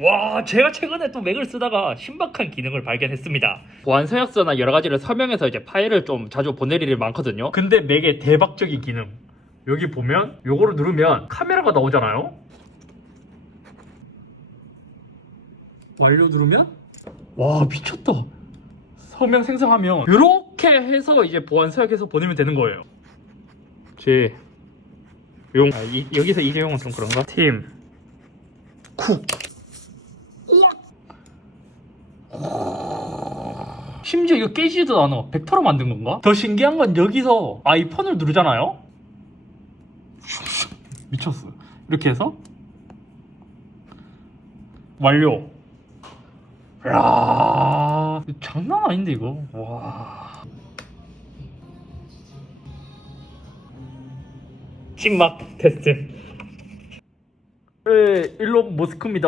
와, 제가 최근에 또 맥을 쓰다가 신박한 기능을 발견했습니다. 보안 서약서나 여러 가지를 서명해서 이제 파일을 좀 자주 보낼 일이 많거든요. 근데 맥의 대박적인 기능. 여기 보면 요거를 누르면 카메라가 나오잖아요. 완료 누르면 와, 미쳤다. 서명 생성하면 이렇게 해서 이제 보안 서약해서 보내면 되는 거예요. 여기서 이재용은 좀 그런가? 팀 쿡. 심지어 이거 깨지지도 않아. 100% 만든 건가? 더 신기한 건 여기서 아이폰을 누르잖아요. 미쳤어. 이렇게 해서 완료. 야, 장난 아닌데 이거. 와. 신막 테스트. 네, 일론 머스크입니다.